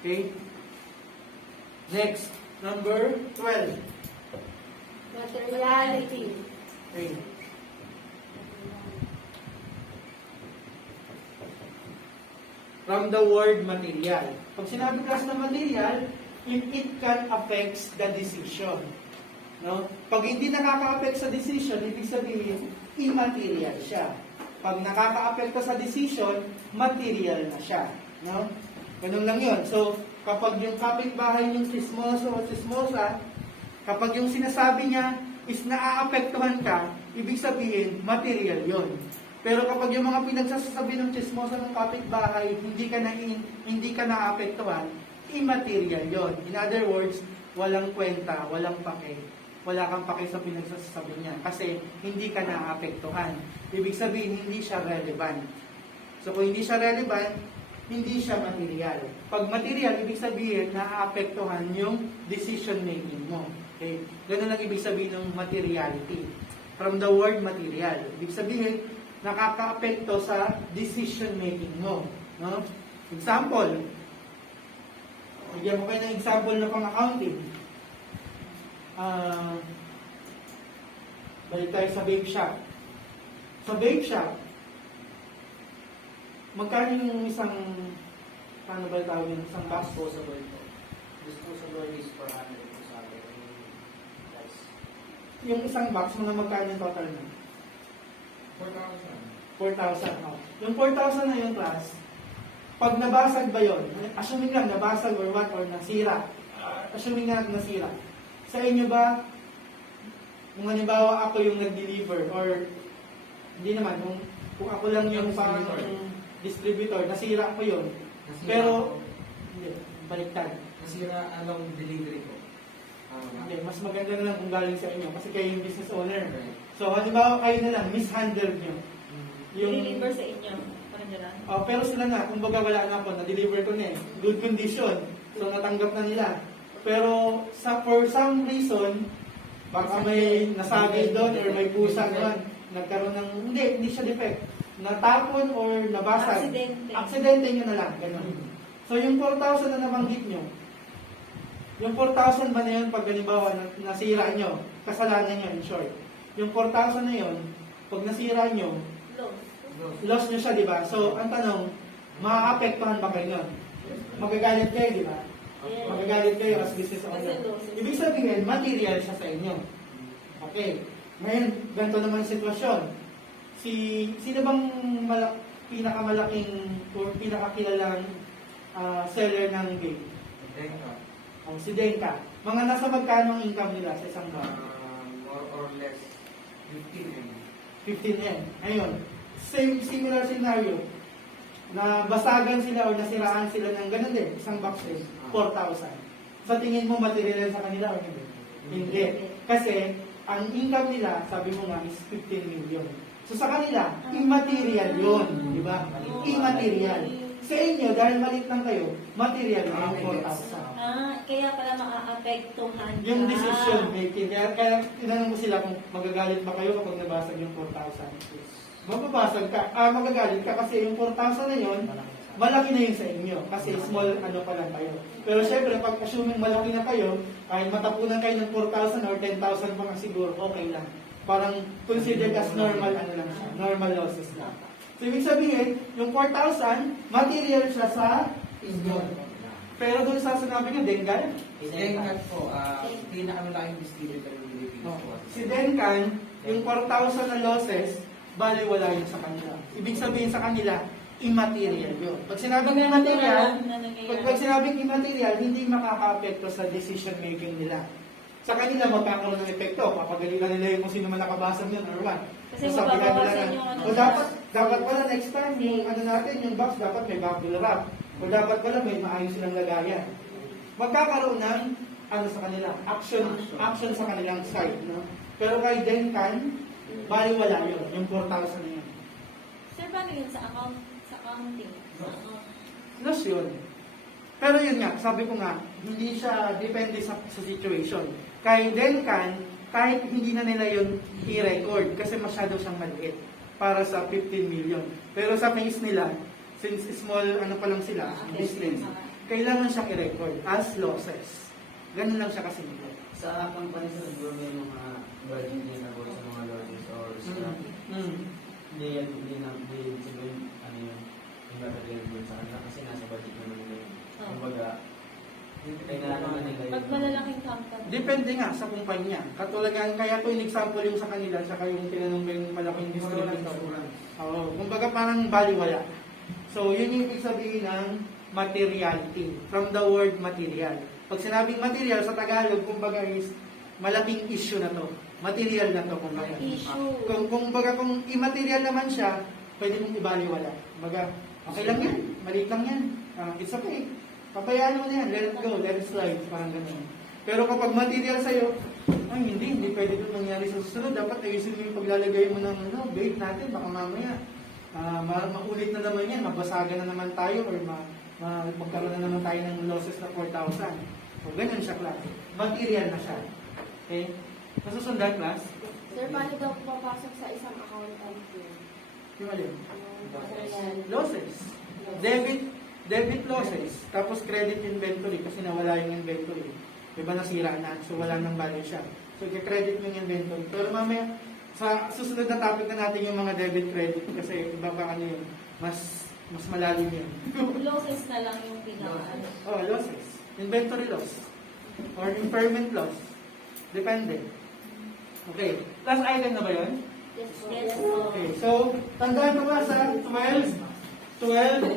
Okay? Next, number 12. Materiality. Okay. From the word material. Pag sinabi kasi na material, it can affect the decision. No? Pag hindi nakaka-affect sa decision, ibig sabihin, immaterial siya. Pag nakaka-affect sa decision, material na siya. No? Ganun lang yun. So, kapag yung kapitbahay yung chismoso o chismosa, kapag yung sinasabi niya is naaapektuhan ka, ibig sabihin, material yun. Pero kapag yung mga pinagsasabi ng chismosa ng kapitbahay, hindi ka naaapektuhan, immaterial yon. In other words, walang kwenta, walang pake. Wala kang pake sa pinagsasabi niya kasi hindi ka naaapektuhan. Ibig sabihin, hindi siya relevant. So kung hindi siya relevant, hindi siya material. Pag material, ibig sabihin, naaapektuhan yung decision making mo. Okay? Ganun lang ibig sabihin ng materiality. From the word material. Ibig sabihin, nakaka-apekto sa decision making mo. No? Example, bigyan ko kayo ng example na pang-accounting. Balik tayo sa vape shop. Sa vape shop, magkano yung isang, paano ba tawag yung isang box? Disposable po. Disposable is 400 po sa akin. That's Yung isang box mo na magkano yung total na? 4,000. 4,000. No? Yung 4,000 na yung class, pag nabasag ba yun? Assuming lang nabasag or what, or nasira. Assuming nga nasira. Sa inyo ba, kung halimbawa ako yung nag-deliver, or hindi naman, kung ako lang yung parang distributor, nasira ko yun. Pero, hindi, baliktad. Nasira anong delivery po? Hindi, mas maganda na lang kung galing sa inyo kasi kayo yung business owner. So, halimbawa kayo na lang, mishandle nyo. Deliver sa inyo. Parang gano'n. Pero sila na, kung baga wala na ako, na-deliver ko na eh. Good condition. So, natanggap na nila. Pero, for some reason, baka may nasabi doon or may pusa doon, nagkaroon ng, hindi siya defect. Natapon or nabasag. Aksidente nyo na lang. Ganun. So, yung 4,000 na nabanggit nyo, yung 4,000 ba na yun, pag halimbawa nasira nyo, kasalanan nyo in short. Yung 4,000 na yun, pag nasira nyo, loss nyo siya, di ba? So, ang tanong, maaapektuhan ba kayo nun? Magagalit kayo, di ba? Magagalit kayo as business owner. Ibig sabihin, material siya sa inyo. Okay. Ngayon, ganito naman yung sitwasyon. Sino bang pinakamalaking or pinakakilalang seller ng vape? Si Denka. Mga nasa magkano ang income nila sa isang buwan? More or less 15 M. 15 M. Ayun. Similar scenario. Na basagan sila o nasiraan sila ng ganun din. Isang box din. 4,000. Sa tingin mo material sa kanila o hindi? Hindi. Kasi ang income nila, sabi mo nga, is 15 million. So sa kanila, immaterial yun. Di ba? Immaterial. Sa inyo, dahil maliit lang kayo, material na yung 4,000. Kaya pala makaapektuhan ka. Yung decision making. Kaya tinanong ko sila kung magagalit ba kayo kapag nabasag yung 4,000. Mababasag ka. Magagalit ka kasi yung 4,000 na yun, malaki na yun sa inyo. Kasi small ano pa lang kayo. Pero syempre, pag assuming malaki na kayo, kahit matapunan kayo ng 4,000 or 10,000 pa nga siguro, okay lang. Parang considered as normal ano lang siya. Normal losses lang. So, ibig sabihin, yung 4,000, material siya sa inyo. Pero doon sa sinabi niyo, Denkan? Denkan po, pinakamalaking distributor ng Pilipinas po. Si Denkan, yung 4,000 na losses, bali wala yun sa kanila. Ibig sabihin sa kanila, immaterial yun. Pag sinabing immaterial, pag sinabing immaterial, hindi makaka-apekto sa decision making nila. Sa kanila, magkakaroon ng epekto. Papagalitan nila yung kung sino man nakabasa yun or what. Kasi sabihan nila mababawasan na, yung ano. o dapat pala next time, yung ano natin, yung box, dapat may bubble wrap. O dapat pala may maayos silang lagayan. Magkakaroon ng ano sa kanila, action sa kanilang side. No? Pero kay Denkan, bali wala yun, yung 4,000 na yun. Sir, paano yun sa accounting? Plus yun. Pero yun nga, sabi ko nga, hindi siya depende sa situation. Kay Denkan, kahit hindi na nila yun i-record kasi masyado siyang maliit para sa 15 million. Pero sa case nila, since small ano pa lang sila, business, kailangan siyang i-record as losses. Ganun lang siya kasimple. Sa company sa siguro may mga budget din about sa mga losses or sa hindi sabihin ano yun yung gagawin sa kanila kasi nasa budget naman nila yun. Kumbaga, kailangan naman nila yun. Pag malalaking company. Depende nga sa kumpanya. Katulad nga, kaya ko in-example yung sa kanila, saka yung tinanong ko yung malaking distributor. Oo, kumbaga parang baliwala. So, yun yung ibig sabihin ng materiality. From the word material. Pag sinabing material sa Tagalog, kumbaga is malaking issue na to. Material na to, kumbaga. Issue. Kung immaterial naman siya, pwede mong ibaliwala. Kumbaga, okay lang yan, maliit lang yan. It's okay. Papayaan mo na yan, let it go, let it slide, parang gano'n. Pero kapag material sa'yo, ay hindi pwede ito mangyari sa susunod. Dapat ayusin mo yung paglalagay mo ng bait natin, baka mamaya maulit na naman yan, mabasagan na naman tayo, or magkaroon na naman tayo ng losses na 4,000. So, ganyan siya, class. Material na siya. Okay? Nasusundan, class? Sir, paano daw papasok sa isang accountant yun? Yung alin? Material. Losses. Debit losses. Tapos credit inventory kasi nawala yung inventory. Diba nasira na? So, wala nang value siya. So, i-credit mo yung inventory. Pero mamaya, sa susunod na topic na natin yung mga debit credit kasi iba pa ano yun, mas malalim yun. Losses na lang yung pinaka. Oh, losses. Inventory loss. Or impairment loss. Depende. Okay. Last item na ba yun? Yes. Okay. So, tandaan mo ba sa 12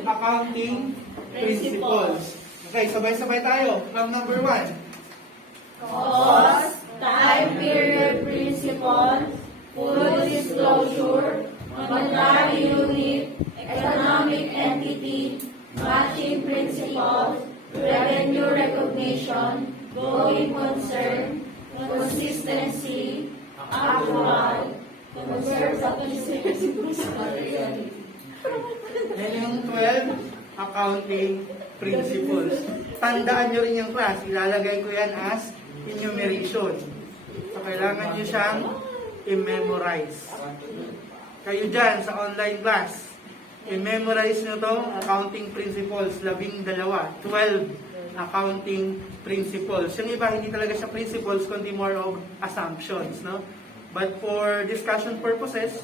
accounting principles. Okay, sabay-sabay tayo. From number 1. Cost, time period principle, full disclosure, monetary unit, economic entity, matching principles, revenue recognition, going concern, consistency, actual, conservative. Yan yung 12 accounting principles. Tandaan nyo rin yung class. Ilalagay ko yan as enumeration. So, kailangan nyo siyang i-memorize. Kayo dyan sa online class, i-memorize nyo itong accounting principles, 12, 12 accounting principles. Yung iba, hindi talaga siya principles, kundi more of assumptions, no? But for discussion purposes,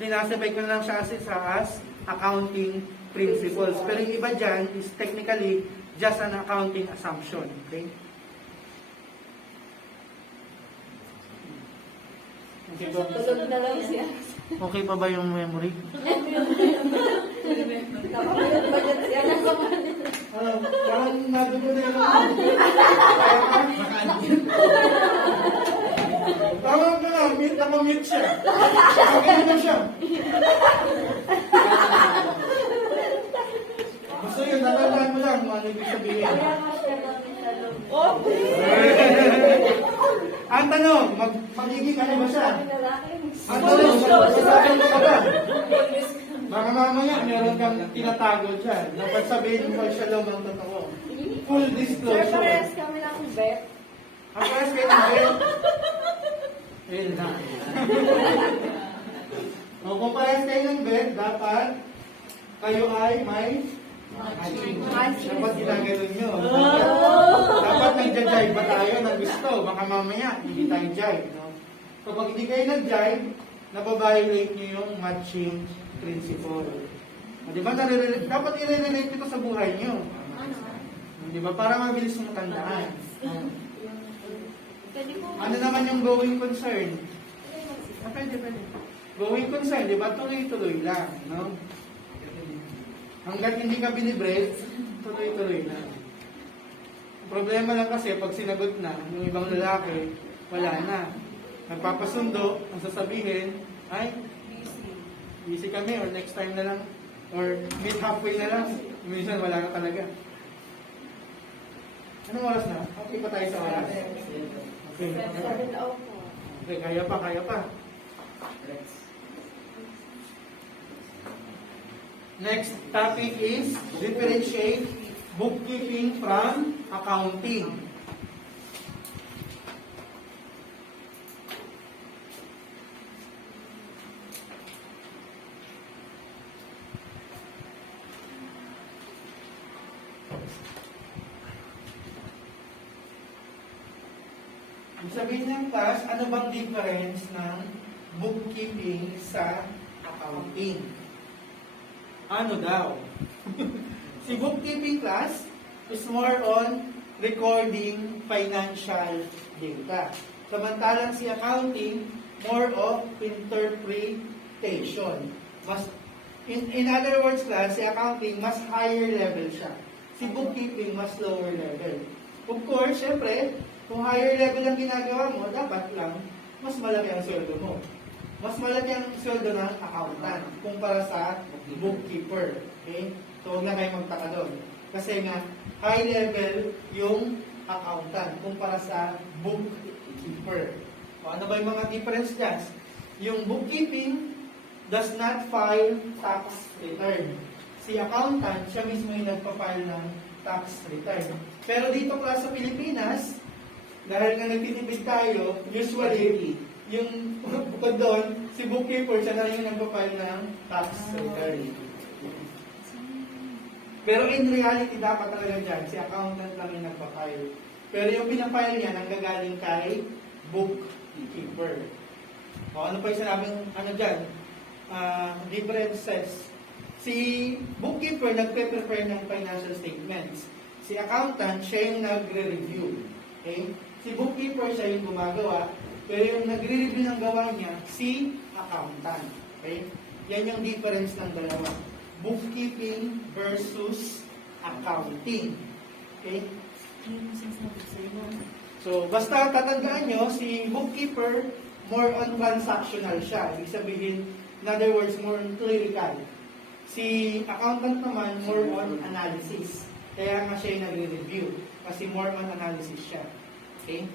sinasabay ko na lang siya as accounting principles. Pero yung iba dyan is technically just an accounting assumption. Okay? Okay ba? Sunod na lang siya. Okay pa ba yung memory? Parang nadugo na yun. Tawag ka na, nakamute siya. Okay na siya. Basta yun, natandaan mo lang kung ano ibig sabihin. Ang tanong, magiging ano ba siya? Ang tanong, magsasabi mo ka ba? Baka mamaya, meron kang tinatago dyan. Dapat sabihin mo siya lang ang totoo. Full Sir, disclosure. parehas kami ng bet. Ang parehas kayo ng bet. Ayun na. O kung parehas kayo ng bet, dapat kayo ay may matching. Dapat ginaganon nyo. Dapat nagja-jive ba tayo ng gusto? Baka mamaya, hindi tayo jive. No? Kapag hindi kayo nag-jive, nababiolate nyo yung matching principle. Di ba? Dapat i-relate ito sa buhay nyo. Di ba? Para mabilis mong tandaan. Ano naman yung going concern? Pwede. Going concern, di ba? Tuloy-tuloy lang. No? Hanggat hindi ka binibreak, tuloy-tuloy lang. Problema lang kasi, pag sinagot na, yung ibang lalaki, wala na. Nagpapasundo, ang sasabihin, ay, busy kami, or next time na lang, or meet halfway na lang. Minsan wala na talaga. Anong oras na? Okay pa tayo sa oras? Okay. Okay, kaya pa. Next topic is differentiate bookkeeping from accounting. Ibig sabihin ng class, ano bang difference ng bookkeeping sa accounting? Ano daw? Si bookkeeping class is more on recording financial data. Samantalang si accounting, more of interpretation. Mas, in other words class, si accounting, mas higher level siya. Si bookkeeping, mas lower level. Of course, syempre, kung higher level ang ginagawa mo, dapat lang, mas malaki ang sweldo mo. Mas malaki ang sweldo ng accountant kumpara sa bookkeeper. Okay? So, huwag na kayo magtaka doon. Kasi nga, high level yung accountant kumpara sa bookkeeper. O, ano ba yung mga difference dyan? Yung bookkeeping does not file tax return. Si accountant, siya mismo yung nagpa-file ng tax return. Pero dito class sa Pilipinas, dahil nga nagtitipid tayo, usually, yung bukod doon, si bookkeeper, siya na rin yung nagpa-file ng tax return. Pero in reality, dapat talaga dyan, si accountant lang yung nagpa-file. Pero yung pinafile niya, nanggagaling kay bookkeeper. O ano pa yung sinabing, ano dyan? Differences. Si bookkeeper, nagpe-prepare ng financial statements. Si accountant, siya yung nagre-review. Okay? Si bookkeeper, siya yung gumagawa. Pero yung nagre-review ng gawa niya, si accountant. Okay? Yan yung difference ng dalawa. Bookkeeping versus accounting. Okay? So, basta tatandaan nyo, si bookkeeper, more on transactional siya. Ibig sabihin, in other words, more on clerical. Si accountant naman, more on analysis. Kaya nga siya yung nagre-review. Kasi more on analysis siya. Okay?